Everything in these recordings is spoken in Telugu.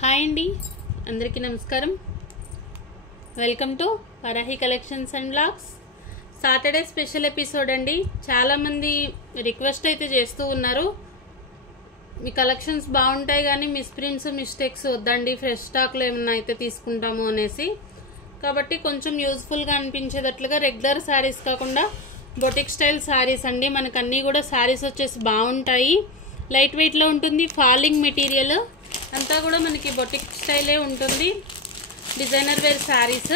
హాయ్ అండి, అందరికీ నమస్కారం. Welcome to Varahi collections and blogs. Saturday special episode అండి. చాలామంది రిక్వెస్ట్ అయితే చేస్తూ ఉన్నారు, మీ కలెక్షన్స్ బాగుంటాయి కానీ మిస్ప్రింట్స్ మిస్టేక్స్ వద్దండి, ఫ్రెష్ స్టాక్లో ఏమన్నా అయితే తీసుకుంటాము అనేసి. కాబట్టి కొంచెం యూజ్ఫుల్గా అనిపించేటట్లుగా రెగ్యులర్ శారీస్ కాకుండా బొటిక్ స్టైల్ శారీస్ అండి. మనకు అన్నీ కూడా శారీస్ వచ్చేసి బాగుంటాయి, లైట్ వెయిట్లో ఉంటుంది, ఫాలింగ్ మెటీరియల్ అంతా కూడా మనకి బొటిక్ స్టైలే ఉంటుంది. డిజైనర్ వేర్ శారీస్,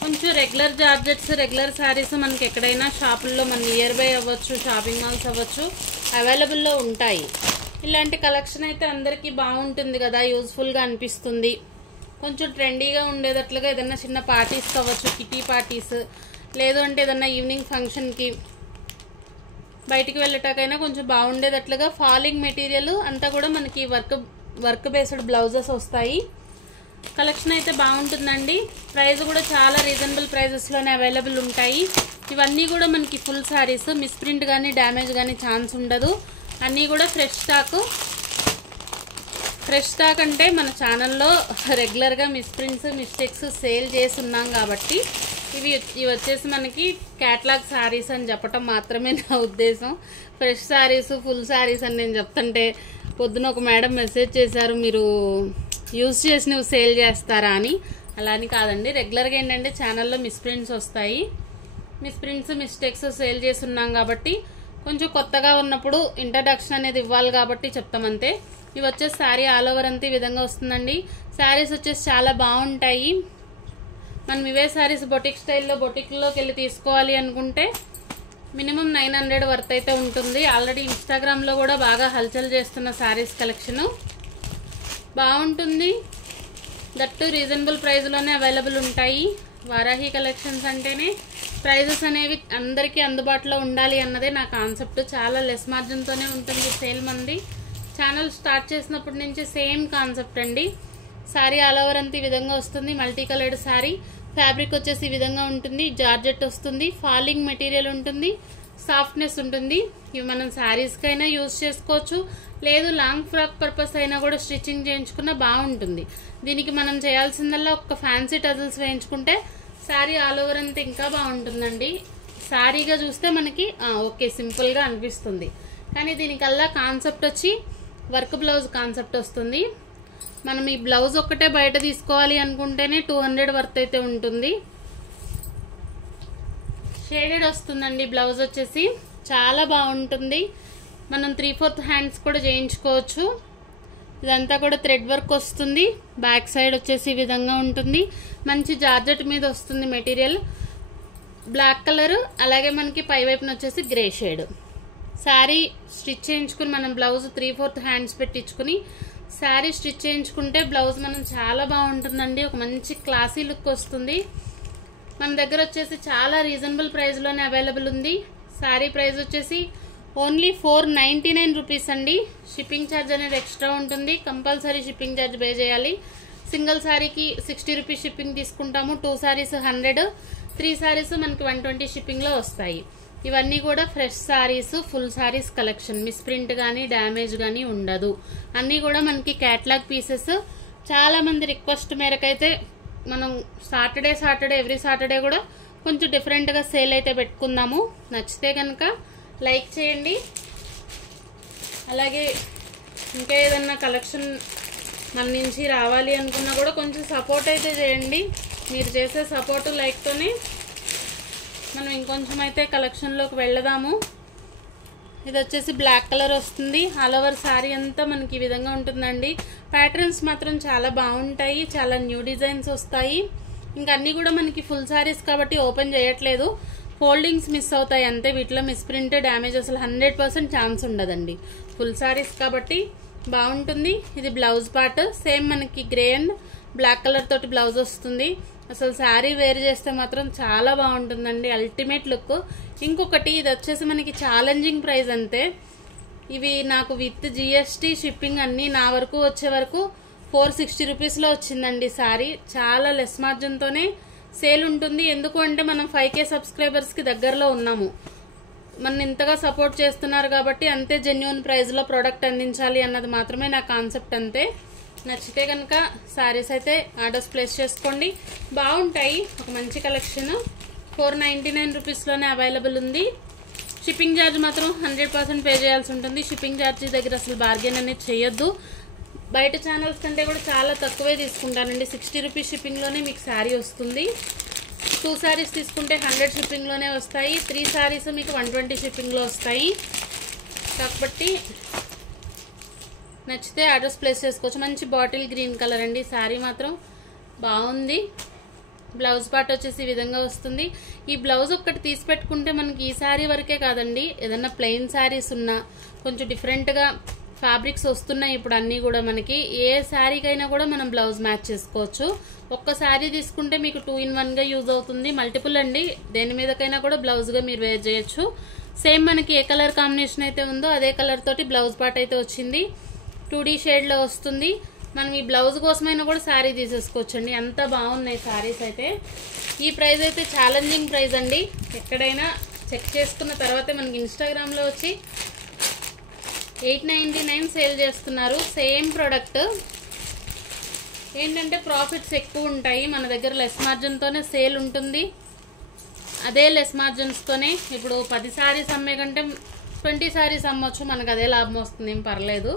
కొంచెం రెగ్యులర్ జార్జెట్స్, రెగ్యులర్ శారీస్ మనకి ఎక్కడైనా షాపుల్లో మన నియర్ బై అవ్వచ్చు, షాపింగ్ మాల్స్ అవ్వచ్చు, అవైలబుల్లో ఉంటాయి. ఇలాంటి కలెక్షన్ అయితే అందరికీ బాగుంటుంది కదా, యూజ్ఫుల్గా అనిపిస్తుంది. కొంచెం ట్రెండీగా ఉండేటట్లుగా ఏదైనా చిన్న పార్టీస్ అవ్వచ్చు, కిటీ పార్టీస్, లేదు అంటే ఏదన్నా ఈవినింగ్ ఫంక్షన్కి బయటికి వెళ్ళటాకైనా కొంచెం బాగుండేటట్లుగా ఫాలింగ్ మెటీరియల్ అంతా కూడా మనకి వర్క్ బేస్డ్ బ్లౌజెస్ వస్తాయి. కలెక్షన్ అయితే బాగుంటుందండి. ప్రైస్ కూడా చాలా రీజనబుల్ ప్రైజెస్లోనే అవైలబుల్ ఉంటాయి. ఇవన్నీ కూడా మనకి ఫుల్ శారీస్, మిస్ప్రింట్ కానీ డ్యామేజ్ కానీ ఛాన్స్ ఉండదు. అన్నీ కూడా ఫ్రెష్ స్టాక్ అంటే మన ఛానల్లో రెగ్యులర్గా మిస్ప్రింట్స్ మిస్టేక్స్ సేల్ చేస్తున్నాం కాబట్టి ఇవి వచ్చేసి మనకి క్యాటలాగ్ శారీస్ అని చెప్పటం మాత్రమే నా ఉద్దేశం. ఫ్రెష్ శారీస్, ఫుల్ శారీస్ అని నేను చెప్తుంటే పొద్దున ఒక మేడం మెసేజ్ చేశారు, మీరు యూజ్ చేసి నువ్వు సేల్ చేస్తారా అని. అలా అని కాదండి, రెగ్యులర్గా ఏంటంటే ఛానల్లో మిస్ప్రింట్స్ వస్తాయి, మిస్ప్రింట్స్ మిస్టేక్స్ సేల్ చేస్తున్నాం కాబట్టి కొంచెం కొత్తగా ఉన్నప్పుడు ఇంట్రడక్షన్ అనేది ఇవ్వాలి కాబట్టి చెప్తామంతే. ఇవి వచ్చేసి శారీ ఆల్ ఓవర్ అంతా ఈ విధంగా వస్తుందండి. శారీస్ వచ్చేసి చాలా బాగుంటాయి. మనం ఇవే శారీస్ బొటిక్ స్టైల్లో బొటిక్లోకి వెళ్ళి తీసుకోవాలి అనుకుంటే మినిమం 900 వర్త్ అయితే ఉంటుంది. ఆల్రెడీ ఇన్స్టాగ్రామ్లో కూడా బాగా హల్చల్ చేస్తున్న శారీస్ కలెక్షను బాగుంటుంది. దట్టు రీజనబుల్ ప్రైస్లోనే అవైలబుల్ ఉంటాయి. వారాహి కలెక్షన్స్ అంటేనే ప్రైజెస్ అనేవి అందరికీ అందుబాటులో ఉండాలి అన్నదే నా కాన్సెప్ట్. చాలా లెస్ మార్జిన్తోనే ఉంటుంది సేల్ మంది. ఛానల్ స్టార్ట్ చేసినప్పటి నుంచి సేమ్ కాన్సెప్ట్ అండి. శారీ ఆల్ ఓవర్ అంతా ఈ విధంగా వస్తుంది, మల్టీ కలర్డ్ శారీ. ఫ్యాబ్రిక్ వచ్చేసి ఈ విధంగా ఉంటుంది, జార్జెట్ వస్తుంది, ఫాలింగ్ మెటీరియల్ ఉంటుంది, సాఫ్ట్నెస్ ఉంటుంది. ఇవి మనం శారీస్కైనా యూజ్ చేసుకోవచ్చు, లేదు లాంగ్ ఫ్రాక్ పర్పస్ అయినా కూడా స్టిచ్చింగ్ చేయించుకున్నా బాగుంటుంది. దీనికి మనం చేయాల్సిందల్లా ఒక ఫ్యాన్సీ టజల్స్ వేయించుకుంటే శారీ ఆల్ ఓవర్ అంతా ఇంకా బాగుంటుందండి. శారీగా చూస్తే మనకి ఓకే సింపుల్గా అనిపిస్తుంది, కానీ దీనికల్లా కాన్సెప్ట్ వచ్చి వర్క్ బ్లౌజ్ కాన్సెప్ట్ వస్తుంది. మనం ఈ బ్లౌజ్ ఒక్కటే బయట తీసుకోవాలి అనుకుంటేనే 200 వర్త్ అయితే ఉంటుంది. షేడెడ్ వస్తుందండి బ్లౌజ్ వచ్చేసి, చాలా బాగుంటుంది. మనం 3/4 హ్యాండ్స్ కూడా చేయించుకోవచ్చు. ఇదంతా కూడా థ్రెడ్ వర్క్ వస్తుంది. బ్యాక్ సైడ్ వచ్చేసి ఈ విధంగా ఉంటుంది. మంచి జార్జెట్ మీద వస్తుంది మెటీరియల్, బ్లాక్ కలర్. అలాగే మనకి పై వైపున వచ్చేసి గ్రే షేడ్. శారీ స్టిచ్ చేయించుకుని మనం బ్లౌజ్ 3/4 హ్యాండ్స్ పెట్టించుకుని శారీ స్టిచ్ చేయించుకుంటే బ్లౌజ్ మనం చాలా బాగుంటుందండి. ఒక మంచి క్లాసీ లుక్ వస్తుంది. మన దగ్గర వచ్చేసి చాలా రీజనబుల్ ప్రైస్లోనే అవైలబుల్ ఉంది. శారీ ప్రైస్ వచ్చేసి ఓన్లీ 499 రూపీస్ అండి. షిప్పింగ్ ఛార్జ్ అనేది ఎక్స్ట్రా ఉంటుంది, కంపల్సరీ షిప్పింగ్ ఛార్జ్ పే చేయాలి. సింగిల్ శారీకి 60 రూపీస్ షిప్పింగ్ తీసుకుంటాము, 2 శారీస్ 100, 3 శారీస్ మనకి 120 షిప్పింగ్లో వస్తాయి. ఇవన్నీ కూడా fresh saris, full saris collection, misprint కానీ డ్యామేజ్ కానీ ఉండదు. అన్నీ కూడా మనకి క్యాటలాగ్ పీసెస్. చాలామంది రిక్వెస్ట్ మేరకైతే మనం సాటర్డే ఎవ్రీ సాటర్డే కూడా కొంచెం డిఫరెంట్గా సేల్ అయితే పెట్టుకుందాము. నచ్చితే కనుక లైక్ చేయండి. అలాగే ఇంకా ఏదన్నా కలెక్షన్ మన నుంచి రావాలి అనుకున్నా కూడా కొంచెం సపోర్ట్ అయితే చేయండి. మీరు చేసే సపోర్టు లైక్తోనే మనం ఇంకొంచెం అయితే కలెక్షన్లోకి వెళ్దాము. ఇది వచ్చేసి బ్లాక్ కలర్ వస్తుంది. ఆల్ ఓవర్ శారీ అంతా మనకి ఈ విధంగా ఉంటుందండి. ప్యాటర్న్స్ మాత్రం చాలా బాగుంటాయి, చాలా న్యూ డిజైన్స్ వస్తాయి. ఇంకా అన్నీ కూడా మనకి ఫుల్ శారీస్ కాబట్టి ఓపెన్ చేయట్లేదు, ఫోల్డింగ్స్ మిస్ అవుతాయి అంతే. వీటిలో మిస్ప్రింట్ డ్యామేజ్ అసలు 100% ఛాన్స్ ఉండదండి. ఫుల్ శారీస్ కాబట్టి బాగుంటుంది. ఇది బ్లౌజ్ పార్ట్, సేమ్ మనకి గ్రే అండ్ బ్లాక్ కలర్ తోటి బ్లౌజ్ వస్తుంది. అసలు శారీ వేర్ చేస్తే మాత్రం చాలా బాగుంటుందండి, అల్టిమేట్ లుక్. ఇంకొకటి ఇది వచ్చేసి మనకి ఛాలెంజింగ్ ప్రైస్ అంతే. ఇవి నాకు విత్ జిఎస్టీ షిప్పింగ్ అన్నీ నా వరకు వచ్చే వరకు 460 రూపీస్లో వచ్చిందండి శారీ. చాలా లెస్ మార్జిన్తోనే సేల్ ఉంటుంది. ఎందుకు అంటే మనం 5K సబ్స్క్రైబర్స్కి దగ్గరలో ఉన్నాము. మన ఇంతగా సపోర్ట్ చేస్తున్నారు కాబట్టి అంతే జెన్యూన్ ప్రైస్లో ప్రోడక్ట్ అందించాలి అన్నది మాత్రమే నా కాన్సెప్ట్ అంతే. నచ్చితే కనుక శారీస్ అయితే ఆర్డర్స్ ప్లేస్ చేసుకోండి. బాగుంటాయి, ఒక మంచి కలెక్షన్. 499 రూపీస్లోనే అవైలబుల్ ఉంది. షిప్పింగ్ ఛార్జ్ మాత్రం 100% పే చేయాల్సి ఉంటుంది. షిప్పింగ్ ఛార్జ్ దగ్గర అసలు బార్గెన్ అనేది చేయొద్దు. బయట ఛానల్స్ కంటే కూడా చాలా తక్కువే తీసుకుంటానండి. 60 రూపీస్ షిప్పింగ్లోనే మీకు శారీ వస్తుంది. 2 శారీస్ తీసుకుంటే 100 షిప్పింగ్లోనే వస్తాయి. 3 శారీస్ మీకు 120 షిప్పింగ్లో వస్తాయి. కాబట్టి నచ్చితే ఆర్డర్స్ ప్లేస్ చేసుకోవచ్చు. మంచి బాటిల్ గ్రీన్ కలర్ అండి. శారీ మాత్రం బాగుంది. బ్లౌజ్ పార్ట్ వచ్చేసి ఈ విధంగా వస్తుంది. ఈ బ్లౌజ్ ఒక్కటి తీసి పెట్టుకుంటే మనకి ఈ శారీ వరకే కాదండి, ఏదన్నా ప్లెయిన్ శారీస్ ఉన్నా కొంచెం డిఫరెంట్గా ఫ్యాబ్రిక్స్ వస్తున్నాయి ఇప్పుడు అన్నీ కూడా. మనకి ఏ శారీకైనా కూడా మనం బ్లౌజ్ మ్యాచ్ చేసుకోవచ్చు. ఒక్క శారీ తీసుకుంటే మీకు 2 in 1గా యూజ్ అవుతుంది. మల్టిపుల్ అండి, దేని మీదకైనా కూడా బ్లౌజ్గా మీరు వేర్ చేయొచ్చు. సేమ్ మనకి ఏ కలర్ కాంబినేషన్ అయితే ఉందో అదే కలర్ తోటి బ్లౌజ్ పార్ట్ అయితే వచ్చింది. 2D షేడ్లో వస్తుంది. మనం ఈ బ్లౌజ్ కోసమైనా కూడా శారీ తీసేసుకోవచ్చండి, అంత బాగున్నాయి శారీస్ అయితే. ఈ ప్రైస్ అయితే ఛాలెంజింగ్ ప్రైస్ అండి. ఎక్కడైనా చెక్ చేసుకున్న తర్వాతే మనకి ఇన్స్టాగ్రామ్లో వచ్చి 899 సేల్ చేస్తున్నారు. Same product. ఏంటంటే ప్రాఫిట్స్ ఎక్కువ ఉంటాయి మన దగ్గర. లెస్ మార్జిన్తోనే సేల్ ఉంటుంది. అదే లెస్ మార్జిన్స్తోనే ఇప్పుడు 10 శారీస్ అమ్మే కంటే 20 శారీస్ అమ్మొచ్చు, మనకు అదే లాభం వస్తుంది, ఏం పర్లేదు.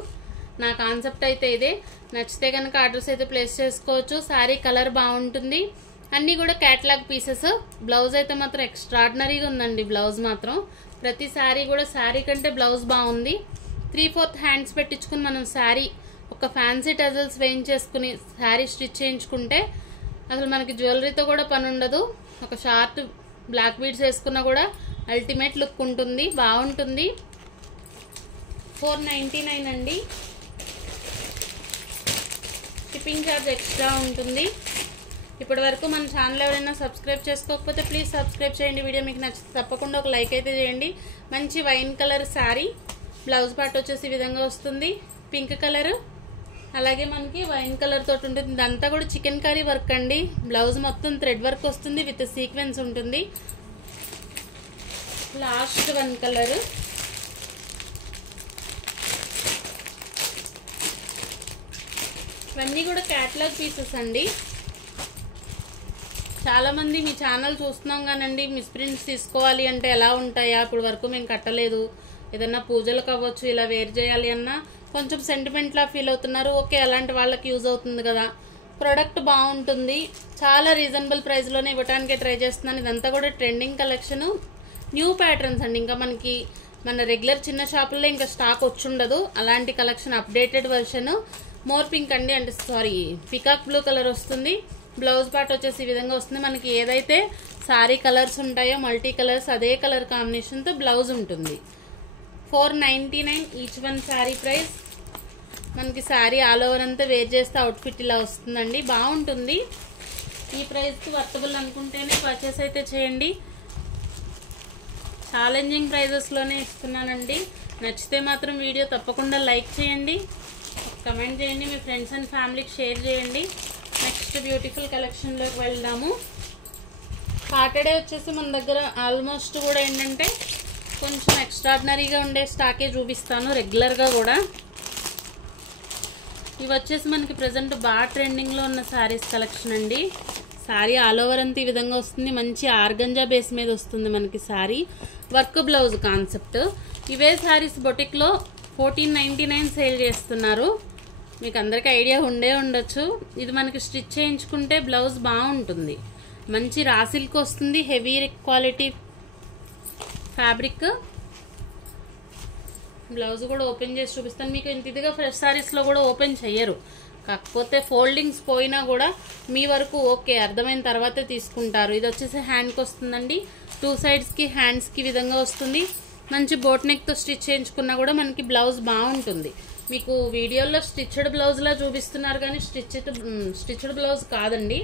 నా కాన్సెప్ట్ అయితే ఇదే. నచ్చితే కనుక ఆర్డర్స్ అయితే ప్లేస్ చేసుకోవచ్చు. శారీ కలర్ బాగుంటుంది. అన్నీ కూడా క్యాటలాగ్ పీసెస్. బ్లౌజ్ అయితే మాత్రం ఎక్స్ట్రాడినరీగా ఉందండి. బ్లౌజ్ మాత్రం ప్రతి శారీ కూడా శారీ కంటే బ్లౌజ్ బాగుంది. 3/4 హ్యాండ్స్ పెట్టించుకుని మనం శారీ ఒక ఫ్యాన్సీ టజల్స్ వేయించేసుకుని శారీ స్టిచ్ చేయించుకుంటే అసలు మనకి జ్యువెలరీతో కూడా పని ఉండదు. ఒక షార్ట్ బ్లాక్ బీడ్స్ వేసుకున్నా కూడా అల్టిమేట్ లుక్ ఉంటుంది, బాగుంటుంది. 499 అండి. షిప్పింగ్ ఛార్జ్ ఎక్స్ట్రా ఉంటుంది. ఇప్పటి వరకు మన ఛానల్ ఎవరైనా సబ్స్క్రైబ్ చేసుకోకపోతే ప్లీజ్ సబ్స్క్రైబ్ చేయండి. వీడియో మీకు నచ్చితే తప్పకుండా ఒక లైక్ అయితే చేయండి. మంచి wine colour sari. Blouse part వచ్చేసి ఈ విధంగా వస్తుంది. పింక్ కలర్, అలాగే మనకి వైన్ కలర్ తోటి ఉంటుంది. ఇదంతా కూడా చికెన్ కర్రీ వర్క్ అండి. బ్లౌజ్ మొత్తం థ్రెడ్ వర్క్ వస్తుంది విత్ సీక్వెన్స్ ఉంటుంది. Last one colour. ఇవన్నీ కూడా క్యాటలాగ్ పీసెస్ అండి. చాలామంది మీ ఛానల్ చూస్తున్నాం కానండి, మిస్ ప్రింట్స్ తీసుకోవాలి అంటే ఎలా ఉంటాయా, ఇప్పుడు వరకు మేము కట్టలేదు, ఏదన్నా పూజలకు అవ్వచ్చు ఇలా వేర్ చేయాలి అన్నా కొంచెం సెంటిమెంట్లా ఫీల్ అవుతున్నారు. ఓకే, అలాంటి వాళ్ళకి యూజ్ అవుతుంది కదా. ప్రోడక్ట్ బాగుంటుంది. చాలా రీజనబుల్ ప్రైస్లోనే ఇవ్వడానికే ట్రై చేస్తున్నాను. ఇదంతా కూడా ట్రెండింగ్ కలెక్షను, న్యూ ప్యాటర్న్స్ అండి. ఇంకా మనకి మన రెగ్యులర్ చిన్న షాపుల్లో ఇంకా స్టాక్ వచ్చుండదు. అలాంటి collection updated version. More pink అండి, అంటే సారీ పికాక్ బ్లూ కలర్ వస్తుంది. బ్లౌజ్ పార్ట్ వచ్చేసి ఈ విధంగా వస్తుంది. మనకి ఏదైతే శారీ కలర్స్ ఉంటాయో మల్టీ కలర్స్ అదే కలర్ కాంబినేషన్తో బ్లౌజ్ ఉంటుంది. 499 ఈచ్ వన్ శారీ ప్రైస్. మనకి శారీ ఆల్ ఓవర్ అంతా వేర్ చేస్తే అవుట్ఫిట్ ఇలా వస్తుందండి, బాగుంటుంది. ఈ ప్రైస్కి వర్తబుల్ అనుకుంటేనే పర్చేస్ అయితే చేయండి. ఛాలెంజింగ్ ప్రైజెస్లోనే ఇస్తున్నానండి. నచ్చితే మాత్రం వీడియో తప్పకుండా లైక్ చేయండి, కమెంట్ చేయండి, మీ ఫ్రెండ్స్ అండ్ ఫ్యామిలీకి షేర్ చేయండి. నెక్స్ట్ బ్యూటిఫుల్ కలెక్షన్లోకి వెళ్దాము. సాటర్డే వచ్చేసి మన దగ్గర ఆల్మోస్ట్ కూడా ఏంటంటే కొంచెం ఎక్స్ట్రాడినరీగా ఉండే స్టాకే చూపిస్తాను రెగ్యులర్గా కూడా. ఇవి వచ్చేసి మనకి ప్రజెంట్ బాగా ట్రెండింగ్లో ఉన్న శారీస్ కలెక్షన్ అండి. శారీ ఆల్ ఓవర్ అంతా ఈ విధంగా వస్తుంది. మంచి ఆర్గంజా బేస్ మీద వస్తుంది మనకి శారీ. Work blouse concept. ఇవే శారీస్ బొటిక్లో 1499 సేల్ చేస్తున్నారు. మీకు అందరికీ ఐడియా ఉండే ఉండొచ్చు. ఇది మనకి స్టిచ్ చేయించుకుంటే బ్లౌజ్ బాగుంటుంది. మంచి రా సిల్క్ వస్తుంది, హెవీ క్వాలిటీ ఫ్యాబ్రిక్. బ్లౌజ్ కూడా ఓపెన్ చేసి చూపిస్తాను మీకు. ఇంత ఇదిగా ఫ్రెష్ శారీస్లో కూడా ఓపెన్ చెయ్యరు, కాకపోతే ఫోల్డింగ్స్ పోయినా కూడా మీ వరకు ఓకే అర్థమైన తర్వాతే తీసుకుంటారు. ఇది వచ్చేసి హ్యాండ్కి వస్తుందండి. 2 సైడ్స్కి హ్యాండ్స్కి విధంగా వస్తుంది. మంచి బోట్ నెక్తో స్టిచ్ చేయించుకున్నా కూడా మనకి బ్లౌజ్ బాగుంటుంది. మీకు వీడియోలో స్టిచ్డ్ బ్లౌజ్లా చూపిస్తున్నారు కానీ స్టిచ్డ్ బ్లౌజ్ కాదండి,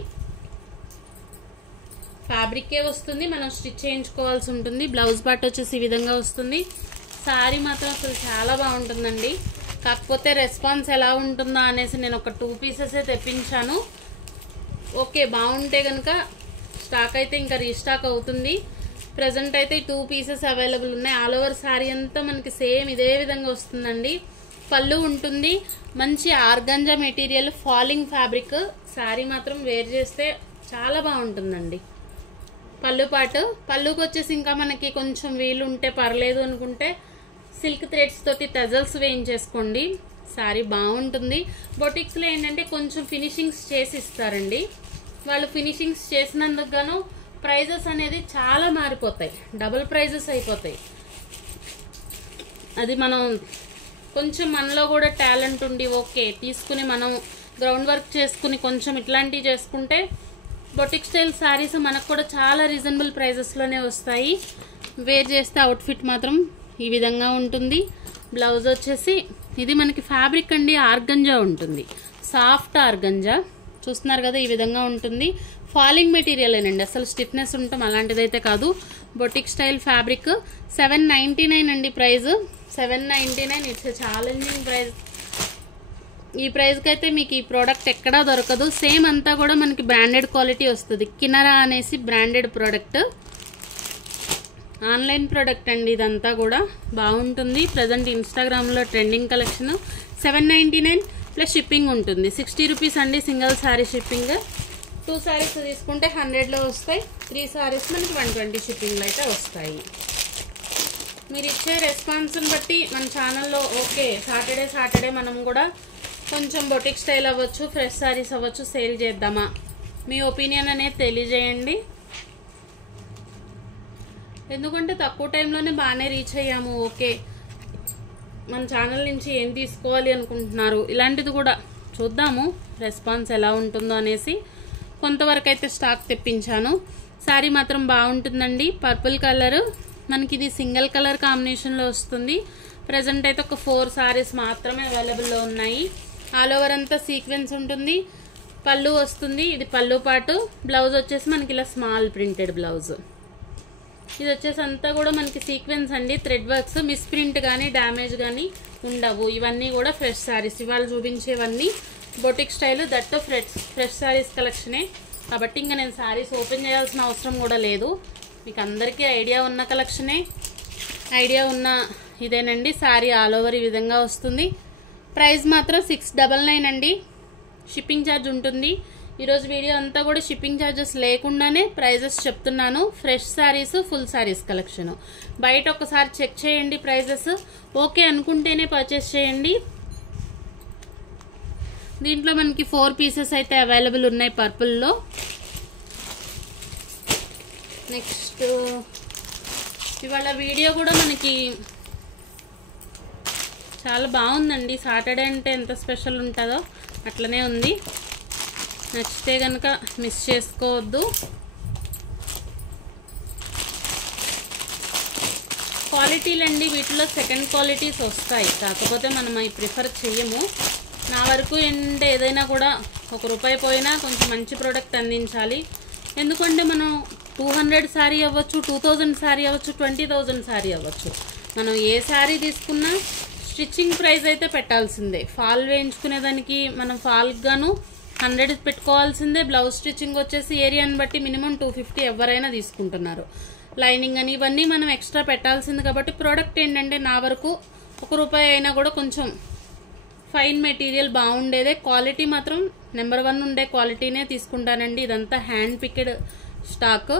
ఫ్యాబ్రికే వస్తుంది. మనం స్టిచ్ చేయించుకోవాల్సి ఉంటుంది. బ్లౌజ్ పార్ట్ వచ్చేసి ఈ విధంగా వస్తుంది. శారీ మాత్రం అసలు చాలా బాగుంటుందండి. కాకపోతే రెస్పాన్స్ ఎలా ఉంటుందా అనేసి నేను ఒక 2 పీసెసే తెప్పించాను. ఓకే, బాగుంటే కనుక స్టాక్ అయితే ఇంకా రీస్టాక్ అవుతుంది. ప్రజెంట్ అయితే 2 పీసెస్ అవైలబుల్ ఉన్నాయి. ఆల్ ఓవర్ శారీ అంతా మనకి సేమ్ ఇదే విధంగా వస్తుందండి. పళ్ళు ఉంటుంది, మంచి organza material, falling fabric. Sari మాత్రం వేర్ చేస్తే చాలా బాగుంటుందండి. పళ్ళు పాటు, పళ్ళుకి వచ్చేసి ఇంకా మనకి కొంచెం వీలు ఉంటే పర్లేదు అనుకుంటే సిల్క్ థ్రెడ్స్ తోటి టజల్స్ వేయించేసుకోండి. శారీ బాగుంటుంది. బొటిక్స్లో ఏంటంటే కొంచెం ఫినిషింగ్స్ చేసి ఇస్తారండి. వాళ్ళు ఫినిషింగ్స్ చేసినందుకు గాను ప్రైజెస్ అనేది చాలా మారిపోతాయి, డబుల్ ప్రైజెస్ అయిపోతాయి. అది మనం కొంచెం మనలో కూడా టాలెంట్ ఉండి ఓకే తీసుకుని మనం గ్రౌండ్ వర్క్ చేసుకుని కొంచెం ఇట్లాంటివి చేసుకుంటే బొటిక్ స్టైల్ శారీస్ మనకు కూడా చాలా రీజనబుల్ ప్రైజెస్లోనే వస్తాయి. వేర్ చేస్తే అవుట్ఫిట్ మాత్రం ఈ విధంగా ఉంటుంది. బ్లౌజ్ వచ్చేసి ఇది మనకి ఫ్యాబ్రిక్ అండి ఆర్గంజా ఉంటుంది, సాఫ్ట్ ఆర్గంజా. చూస్తున్నారు కదా, ఈ విధంగా ఉంటుంది. ఫాలింగ్ మెటీరియలేనండి, అసలు స్టిఫ్నెస్ ఉంటాం అలాంటిదైతే కాదు. Boutique style fabric. 799 అండి ప్రైస్. 799. It's challenging price. ఈ ప్రైస్కి అయితే మీకు ఈ ప్రోడక్ట్ ఎక్కడా దొరకదు. సేమ్ అంతా కూడా మనకి బ్రాండెడ్ క్వాలిటీ వస్తుంది. కినరా అనేసి బ్రాండెడ్ ప్రోడక్ట్, ఆన్లైన్ ప్రోడక్ట్ అండి. ఇదంతా కూడా బాగుంటుంది. ప్రజెంట్ ఇన్స్టాగ్రామ్లో ట్రెండింగ్ కలెక్షన్. 799 ప్లస్ షిప్పింగ్ ఉంటుంది. 60 రూపీస్ అండి సింగిల్ శారీ షిప్పింగ్. 2 శారీస్ తీసుకుంటే 100లో వస్తాయి. 3 శారీస్ మనకి 120 షిప్పింగ్లో అయితే వస్తాయి. మీరు ఇచ్చే రెస్పాన్స్ని బట్టి మన ఛానల్లో ఓకే సాటర్డే మనం కూడా కొంచెం బొటిక్ స్టైల్ అవ్వచ్చు, ఫ్రెష్ శారీస్ అవ్వచ్చు, సేల్ చేద్దామా, మీ ఒపీనియన్ అనేది తెలియజేయండి. ఎందుకంటే తక్కువ టైంలోనే బాగానే రీచ్ అయ్యాము. ఓకే మన ఛానల్ నుంచి ఏం తీసుకోవాలి అనుకుంటున్నారు, ఇలాంటిది కూడా చూద్దాము రెస్పాన్స్ ఎలా ఉంటుందో అనేసి కొంతవరకు అయితే స్టాక్ తెప్పించాను. శారీ మాత్రం బాగుంటుందండి. పర్పుల్ కలర్ మనకి ఇది సింగిల్ కలర్ కాంబినేషన్లో వస్తుంది. ప్రజెంట్ అయితే ఒక 4 శారీస్ మాత్రమే అవైలబుల్లో ఉన్నాయి. ఆల్ ఓవర్ అంతా సీక్వెన్స్ ఉంటుంది. పళ్ళు వస్తుంది, ఇది పళ్ళు పాటు. బ్లౌజ్ వచ్చేసి మనకి ఇలా స్మాల్ ప్రింటెడ్ బ్లౌజ్. ఇది వచ్చేసి అంతా కూడా మనకి సీక్వెన్స్ అండి, థ్రెడ్ వర్క్స్. మిస్ ప్రింట్ కానీ డ్యామేజ్ కానీ ఉండవు. ఇవన్నీ కూడా ఫ్రెష్ శారీస్. ఇవాళ చూపించేవన్నీ boutique style, that fresh sarees కలెక్షనే. కాబట్టి ఇంకా నేను శారీస్ ఓపెన్ చేయాల్సిన అవసరం కూడా లేదు. మీకు అందరికీ ఐడియా ఉన్న కలెక్షనే, ఐడియా ఉన్న ఇదేనండి. శారీ ఆల్ ఓవర్ ఈ విధంగా వస్తుంది. ప్రైస్ మాత్రం 699 అండి. షిప్పింగ్ ఛార్జ్ ఉంటుంది. ఈరోజు వీడియో అంతా కూడా షిప్పింగ్ ఛార్జెస్ లేకుండానే ప్రైజెస్ చెప్తున్నాను. Fresh saris, full saris collection. బయట ఒకసారి చెక్ చేయండి ప్రైజెస్. ఓకే అనుకుంటేనే పర్చేస్ చేయండి. దీంట్లో మనకి 4 పీసెస్ అయితే అవైలబుల్ ఉన్నాయి పర్పుల్లో. నెక్స్ట్ ఇవాళ వీడియో కూడా మనకి చాలా బాగుందండి. సాటర్డే అంటే ఎంత స్పెషల్ ఉంటుందో అట్లనే ఉంది. నచ్చితే కనుక మిస్ చేసుకోవద్దు. క్వాలిటీలండి వీటిలో సెకండ్ క్వాలిటీస్ వస్తాయి, కాకపోతే మనం అవి ప్రిఫర్ చెయ్యము. నా వరకు ఏంటంటే ఏదైనా కూడా ₹1 పోయినా కొంచెం మంచి ప్రోడక్ట్ అందించాలి. ఎందుకంటే మనం 200 శారీ అవ్వచ్చు, 2000 శారీ అవ్వచ్చు, 20,000 శారీ అవ్వచ్చు, మనం ఏ శారీ తీసుకున్నా స్టిచ్చింగ్ ప్రైస్ అయితే పెట్టాల్సిందే. ఫాల్ వేయించుకునేదానికి మనం ఫాల్కి గాను 100 పెట్టుకోవాల్సిందే. బ్లౌజ్ స్టిచ్చింగ్ వచ్చేసి ఏరియాని బట్టి మినిమం 250 ఎవరైనా తీసుకుంటున్నారు. లైనింగ్ అని ఇవన్నీ మనం ఎక్స్ట్రా పెట్టాల్సింది. కాబట్టి ప్రోడక్ట్ ఏంటంటే నా వరకు ₹1 అయినా కూడా కొంచెం ఫైన్ మెటీరియల్ బాగుండేదే. క్వాలిటీ మాత్రం నెంబర్ 1 ఉండే క్వాలిటీనే తీసుకుంటానండి. ఇదంతా హ్యాండ్ పిక్డ్ స్టాక్.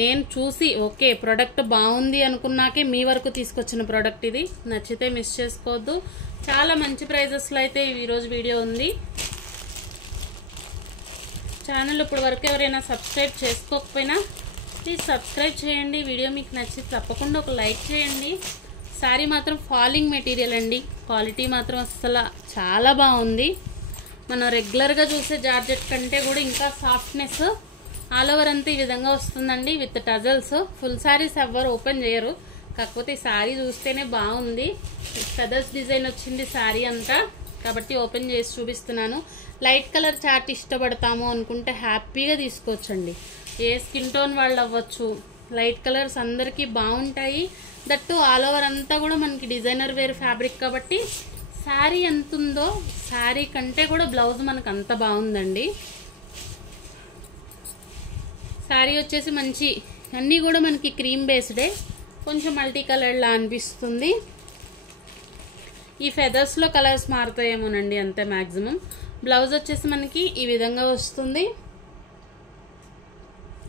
నేను చూసి ఓకే ప్రోడక్ట్ బాగుంది అనుకున్నాకే మీ వరకు తీసుకొచ్చిన ప్రోడక్ట్ ఇది. నచ్చితే మిస్ చేసుకోవద్దు. చాలా మంచి ప్రైజెస్లో అయితే ఈరోజు వీడియో ఉంది. ఛానల్ ఇప్పుడు వరకు ఎవరైనా సబ్స్క్రైబ్ చేసుకోకపోయినా ప్లీజ్ సబ్స్క్రైబ్ చేయండి. వీడియో మీకు నచ్చి తప్పకుండా ఒక లైక్ చేయండి. శారీ మాత్రం ఫాలింగ్ మెటీరియల్ అండి. క్వాలిటీ మాత్రం అసలు చాలా బాగుంది. మనం రెగ్యులర్గా చూసే జార్జెట్ కంటే కూడా ఇంకా సాఫ్ట్నెస్. ఆల్ ఓవర్ అంతా ఈ విధంగా వస్తుందండి విత్ టజల్స్. ఫుల్ శారీస్ ఎవ్వరు ఓపెన్ చేయరు, కాకపోతే ఈ శారీ చూస్తేనే బాగుంది. ఫెదర్స్ డిజైన్ వచ్చింది శారీ అంతా, కాబట్టి ఓపెన్ చేసి చూపిస్తున్నాను. లైట్ కలర్ చార్ట్ ఇష్టపడతాము అనుకుంటే హ్యాపీగా తీసుకోవచ్చండి. ఏ స్కిన్ టోన్ వాళ్ళు అవ్వచ్చు. లైట్ కలర్స్ అందరికీ బాగుంటాయి. దట్టు ఆల్ ఓవర్ అంతా కూడా మనకి డిజైనర్ వేర్ ఫ్యాబ్రిక్ కాబట్టి శారీ ఎంత ఉందో శారీ కంటే కూడా బ్లౌజ్ మనకు అంత బాగుందండి. శారీ వచ్చేసి మంచి అన్నీ కూడా మనకి క్రీమ్ బేస్డే, కొంచెం మల్టీ కలర్లా అనిపిస్తుంది. ఈ ఫెదర్స్లో కలర్స్ మారుతాయేమోనండి అంతే మ్యాక్సిమం. బ్లౌజ్ వచ్చేసి మనకి ఈ విధంగా వస్తుంది.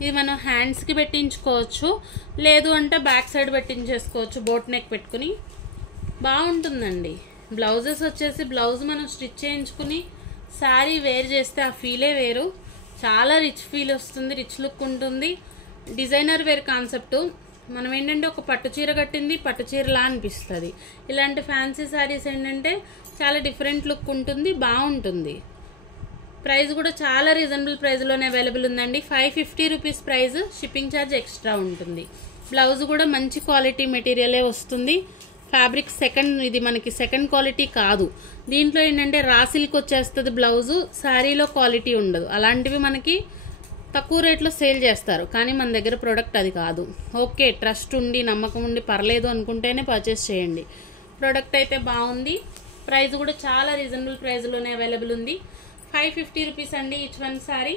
ఇది మనం హ్యాండ్స్కి పెట్టించుకోవచ్చు, లేదు అంటే బ్యాక్ సైడ్ పెట్టించేసుకోవచ్చు బోట్ నెక్ పెట్టుకుని. బాగుంటుందండి. బ్లౌజెస్ వచ్చేసి బ్లౌజ్ మనం స్టిచ్ చేయించుకుని శారీ వేర్ చేస్తే ఆ ఫీలే వేరు. చాలా రిచ్ ఫీల్ వస్తుంది, రిచ్ లుక్ ఉంటుంది. Designer wear concept. మనం ఏంటంటే ఒక పట్టు చీర కట్టింది పట్టు చీరలా అనిపిస్తుంది. ఇలాంటి ఫ్యాన్సీ శారీస్ ఏంటంటే చాలా డిఫరెంట్ లుక్ ఉంటుంది, బాగుంటుంది. ప్రైస్ కూడా చాలా రీజనబుల్ ప్రైస్లోనే అవైలబుల్ ఉందండి. 550 rupees price, shipping charge extra ఉంటుంది. బ్లౌజ్ కూడా మంచి క్వాలిటీ మెటీరియలే వస్తుంది. ఫ్యాబ్రిక్ ఇది మనకి సెకండ్ క్వాలిటీ కాదు. దీంట్లో ఏంటంటే రా సిల్క్ వచ్చేస్తుంది బ్లౌజు, శారీలో క్వాలిటీ ఉండదు. అలాంటివి మనకి తక్కువ రేట్లో సేల్ చేస్తారు, కానీ మన దగ్గర ప్రోడక్ట్ అది కాదు. ఓకే, ట్రస్ట్ ఉండి నమ్మకం ఉండి పర్లేదు అనుకుంటేనే పర్చేస్ చేయండి. ప్రోడక్ట్ అయితే బాగుంది. ప్రైస్ కూడా చాలా రీజనబుల్ ప్రైస్లోనే అవైలబుల్ ఉంది. 550 రూపీస్ అండి each one sari.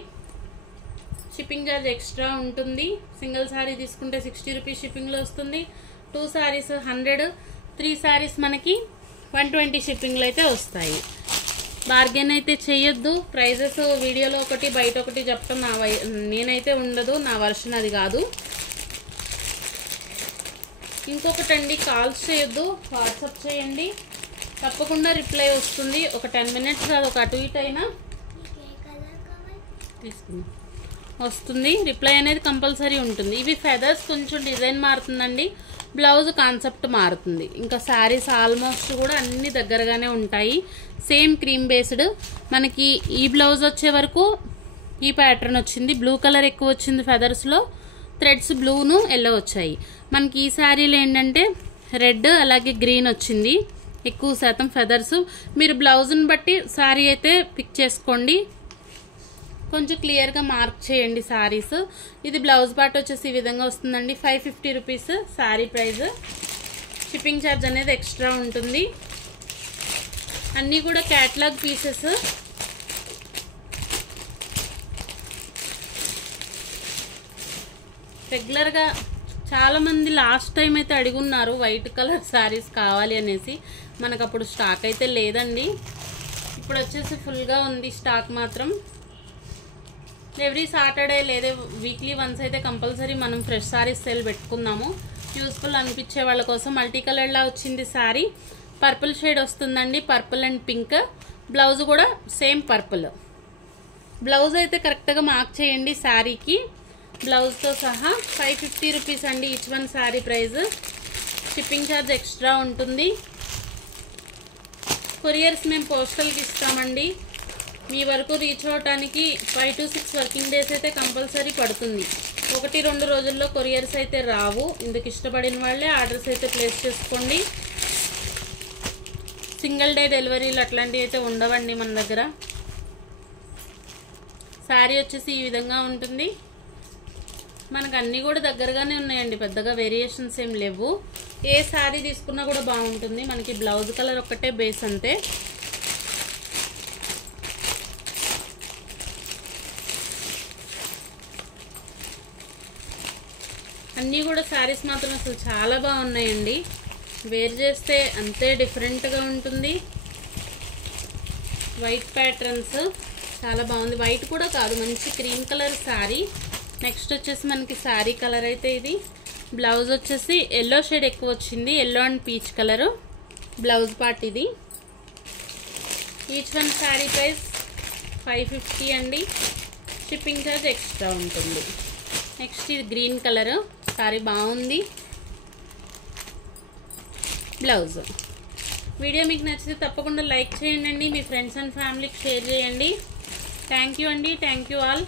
Shipping charge extra ఉంటుంది. సింగిల్ శారీ తీసుకుంటే 60 రూపీస్ షిప్పింగ్లో వస్తుంది. 2 శారీస్ 100, 3 శారీస్ మనకి 120 షిప్పింగ్లో అయితే వస్తాయి. బార్గెన్ అయితే చేయొద్దు. ప్రైజెస్ వీడియోలో ఒకటి బయట ఒకటి చెప్తాం, నేనైతే ఉండదు, నా వర్షన్ అది కాదు. ఇంకొకటండి, కాల్స్ చేయొద్దు, వాట్సాప్ చేయండి, తప్పకుండా రిప్లై వస్తుంది. ఒక 10 మినిట్స్ కాదు, ఒక అటు ఇటు అయినా తీసుకుని వస్తుంది. రిప్లై అనేది కంపల్సరీ ఉంటుంది. ఇవి ఫెదర్స్ కొంచెం డిజైన్ మారుతుందండి, బ్లౌజ్ కాన్సెప్ట్ మారుతుంది. ఇంకా శారీస్ ఆల్మోస్ట్ కూడా అన్ని దగ్గరగానే ఉంటాయి. Same cream based. మనకి ఈ బ్లౌజ్ వచ్చే వరకు ఈ ప్యాటర్న్ వచ్చింది. బ్లూ కలర్ ఎక్కువ వచ్చింది ఫెదర్స్లో, థ్రెడ్స్ బ్లూను ఎల్లో వచ్చాయి. మనకి ఈ శారీలో ఏంటంటే రెడ్ అలాగే గ్రీన్ వచ్చింది ఎక్కువ శాతం ఫెదర్స్. మీరు బ్లౌజ్ని బట్టి శారీ అయితే పిక్ చేసుకోండి, కొంచెం క్లియర్గా మార్క్ చేయండి శారీస్. ఇది బ్లౌజ్ పార్ట్ వచ్చేసి ఈ విధంగా వస్తుందండి. 550 rupees sari price. Shipping charge అనేది ఎక్స్ట్రా ఉంటుంది. అన్నీ కూడా క్యాటలాగ్ పీసెస్. రెగ్యులర్గా చాలామంది లాస్ట్ టైం అయితే అడుగున్నారు వైట్ కలర్ శారీస్ కావాలి అనేసి. మనకు అప్పుడు స్టాక్ అయితే లేదండి. ఇప్పుడు వచ్చేసి ఫుల్గా ఉంది స్టాక్ మాత్రం. ఎవ్రీ సాటర్డే లేదా వీక్లీ వన్స్ అయితే కంపల్సరీ మనం ఫ్రెష్ శారీస్ సేల్ పెట్టుకుందాము. యూస్ఫుల్ అనిపించే వాళ్ళ కోసం. మల్టీ కలర్లా వచ్చింది శారీ. పర్పుల్ షేడ్ వస్తుందండి, పర్పుల్ అండ్ పింక్. బ్లౌజ్ కూడా సేమ్ పర్పుల్. బ్లౌజ్ అయితే కరెక్ట్గా మార్క్ చేయండి శారీకి, బ్లౌజ్తో సహా. 550 రూపీస్ అండి each one sari price. Shipping charge extra ఉంటుంది. కొరియర్స్ మేము పోస్టల్కి ఇస్తామండి. మీ వరకు రీచ్ అవడానికి 5 to 6 వర్కింగ్ డేస్ అయితే కంపల్సరీ పడుతుంది. 1-2 రోజుల్లో కొరియర్స్ అయితే రావు. ఇందుకు ఇష్టపడిన వాళ్ళే ఆర్డర్స్ అయితే ప్లేస్ చేసుకోండి. సింగిల్ డే డెలివరీలు అట్లాంటివి అయితే ఉండవండి మన దగ్గర. శారీ వచ్చేసి ఈ విధంగా ఉంటుంది. మనకు అన్నీ కూడా దగ్గరగానే ఉన్నాయండి, పెద్దగా వేరియేషన్స్ ఏం లేవు. ఏ శారీ తీసుకున్నా కూడా బాగుంటుంది. మనకి బ్లౌజ్ కలర్ ఒక్కటే బేస్ అంతే. అన్నీ కూడా శారీస్ మాత్రం అసలు చాలా బాగున్నాయండి. వేర్ చేస్తే అంతే డిఫరెంట్గా ఉంటుంది. వైట్ ప్యాటర్న్స్ చాలా బాగుంది. వైట్ కూడా కాదు, మంచి క్రీమ్ కలర్ శారీ. నెక్స్ట్ వచ్చేసి మనకి శారీ కలర్ అయితే ఇది. బ్లౌజ్ వచ్చేసి ఎల్లో షేడ్ ఎక్కువ వచ్చింది, yellow and peach colour. Blouse part ఇది. ఈచ్ వన్ శారీ ప్రైస్ 550 అండి. షిప్పింగ్ ఛార్జ్ ఎక్స్ట్రా ఉంటుంది. నెక్స్ట్ ఇది గ్రీన్ కలర్ శారీ, బాగుంది. బ్లౌజ్. వీడియో మీకు నచ్చితే తప్పకుండా లైక్ చేయండి, మీ ఫ్రెండ్స్ అండ్ ఫ్యామిలీకి షేర్ చేయండి. థ్యాంక్ యూ అండి. Thank you all.